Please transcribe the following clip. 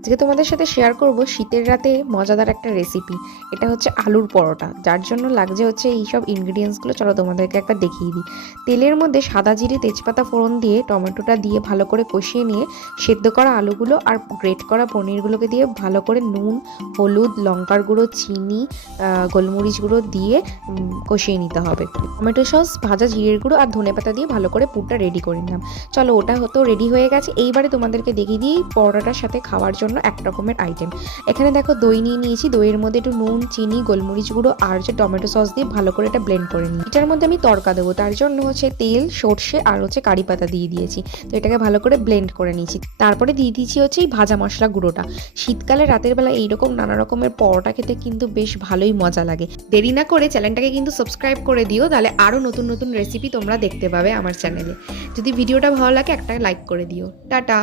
আজকে তোমাদের সাথে শেয়ার করব শীতের রাতে মজাদার একটা রেসিপি। এটা হচ্ছে আলুর পরোটা, যার জন্য লাগছে হচ্ছে এইসব ইনগ্রিডিয়েন্টসগুলো। চলো তোমাদেরকে একবার দেখিয়ে দিই। তেলের মধ্যে সাদা জিরে তেজপাতা ফোড়ন দিয়ে টমেটোটা দিয়ে ভালো করে কষিয়ে নিয়ে সেদ্ধ করা আলুগুলো আর গ্রেট করা পনিরগুলোকে দিয়ে ভালো করে নুন, হলুদ, লঙ্কার গুঁড়ো, চিনি, গোলমরিচ গুঁড়ো দিয়ে কষিয়ে নিতে হবে। টমেটো সস, ভাজা জিরের গুঁড়ো আর ধনেপাতা দিয়ে ভালো করে পুরটা রেডি করে নিলাম। চলো, ওটা হতো রেডি হয়ে গেছে। এইবারে তোমাদেরকে দেখিয়ে দিই পরোটাটার সাথে খাওয়ার জন্য এক রকমের আইটেম। এখানে দেখো দই নিয়ে নিয়েছি। দইয়ের মধ্যে একটু নুন, চিনি, গোলমরিচ গুঁড়ো আর হচ্ছে টমেটো সস দিয়ে ভালো করে এটা ব্লেন্ড করে নিই। এটার মধ্যে আমি তড়কা দেবো, তার জন্য হচ্ছে তেল, সর্ষে আর হচ্ছে কারি পাতা দিয়ে দিয়েছি। তো এটাকে ভালো করে ব্লেন্ড করে নিয়েছি। তারপরে দিয়ে দিয়েছি হচ্ছে এই ভাজা মশলা গুঁড়োটা। শীতকালে রাতের বেলা এইরকম নানা রকমের পরোটা খেতে কিন্তু বেশ ভালোই মজা লাগে। দেরি না করে চ্যানেলটাকে কিন্তু সাবস্ক্রাইব করে দিও, তাহলে আরও নতুন নতুন রেসিপি তোমরা দেখতে পাবে আমার চ্যানেলে। যদি ভিডিওটা ভালো লাগে একটা লাইক করে দিও। টাটা।